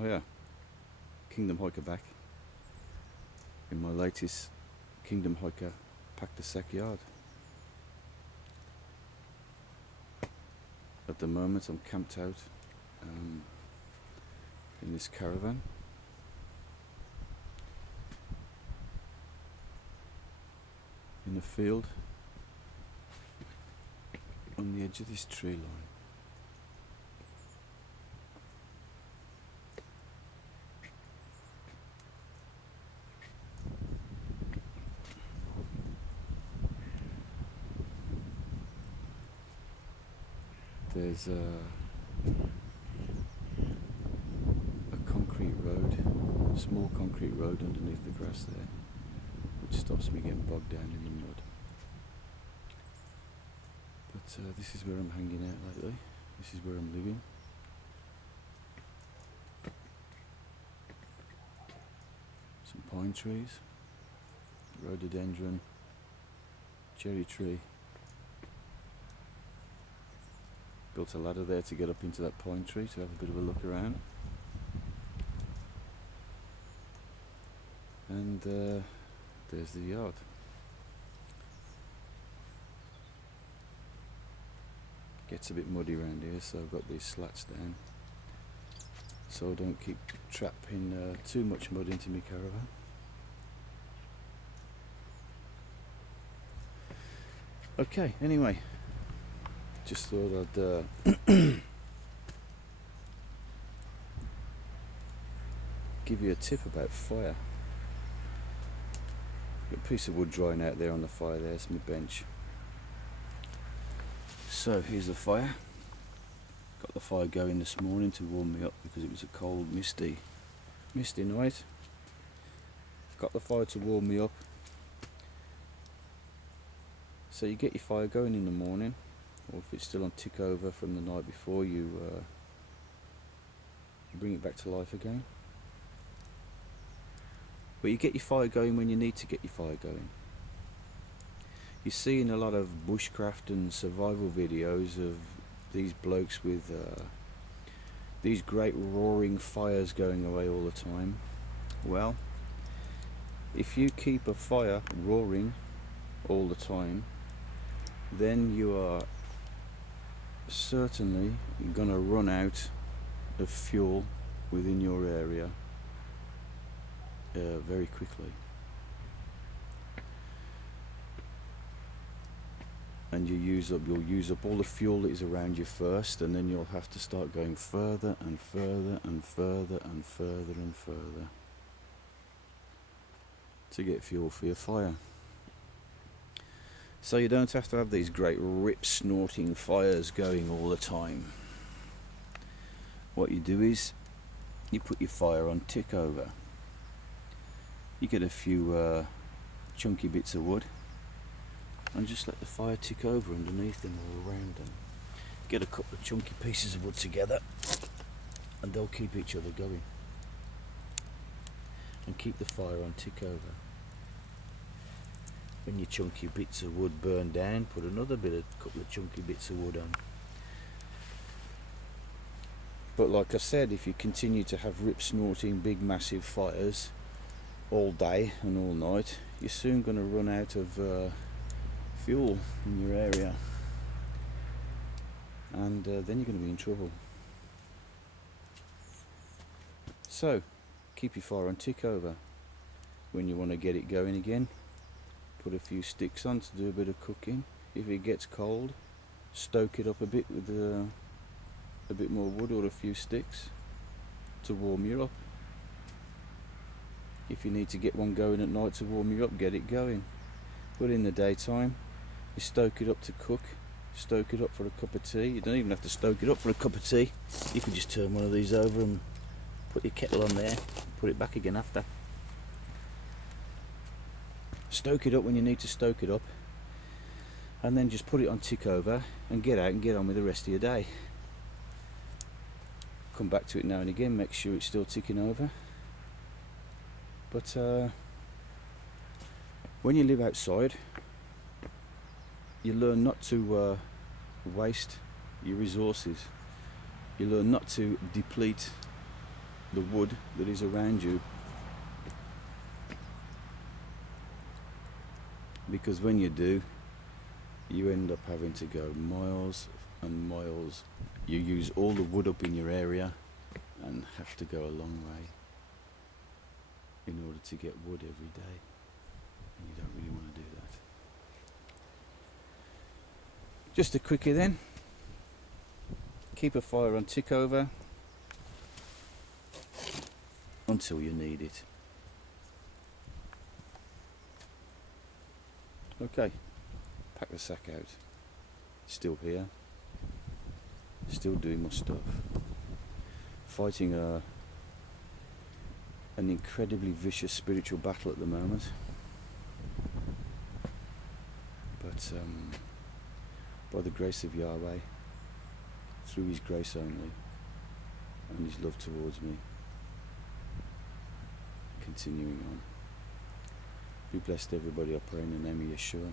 Hiya, Kingdom Hiker back in my latest Kingdom Hiker Pack the Sack yard. At the moment I'm camped out in this caravan. In a field on the edge of this tree line. There's a concrete road, a small concrete road underneath the grass there, which stops me getting bogged down in the mud. But this is where I'm hanging out lately. This is where I'm living. Some pine trees, rhododendron, cherry tree. Built a ladder there to get up into that pine tree to have a bit of a look around. And there's the yard. Gets a bit muddy around here, so I've got these slats down so I don't keep trapping too much mud into my caravan. Okay, anyway, just thought I'd give you a tip about fire. Got a piece of wood drying out there on the fire. There's my bench. So here's the fire. Got the fire going this morning to warm me up because it was a cold, misty night. Got the fire to warm me up. So you get your fire going in the morning, or if it's still on tick over from the night before, you bring it back to life again. But you get your fire going when you need to get your fire going. You see in a lot of bushcraft and survival videos of these blokes with these great roaring fires going away all the time. Well, if you keep a fire roaring all the time, then you are certainly going to run out of fuel within your area very quickly. And you'll use up all the fuel that is around you first, and then you'll have to start going further and further and further and further and further to get fuel for your fire. So you don't have to have these great rip snorting fires going all the time. What you do is you put your fire on tick over. You get a few chunky bits of wood and just let the fire tick over underneath them or around them. Get a couple of chunky pieces of wood together and they'll keep each other going. And keep the fire on tick over. When your chunky bits of wood burn down, put another couple of chunky bits of wood on. But like I said, if you continue to have rip snorting big massive fires all day and all night, you're soon going to run out of fuel in your area, and then you're going to be in trouble. So keep your fire on tick over. When you want to get it going again, put a few sticks on to do a bit of cooking. If it gets cold, stoke it up a bit with a bit more wood or a few sticks to warm you up. If you need to get one going at night to warm you up, get it going. But in the daytime, you stoke it up to cook, stoke it up for a cup of tea. You don't even have to stoke it up for a cup of tea. You could just turn one of these over and put your kettle on there, put it back again after. Stoke it up when you need to stoke it up, and then just put it on tick over and get out and get on with the rest of your day. Come back to it now and again, make sure it's still ticking over. But when you live outside, you learn not to waste your resources. You learn not to deplete the wood that is around you, because when you do, you end up having to go miles and miles. You use all the wood up in your area and have to go a long way in order to get wood every day, and you don't really want to do that. Just a quickie then. Keep a fire on tick over until you need it. Okay, pack the sack out. Still here, still doing my stuff, fighting an incredibly vicious spiritual battle at the moment, but by the grace of Yahweh, through His grace only and His love towards me, continuing on. Be blessed everybody, I pray in the name of Yeshua.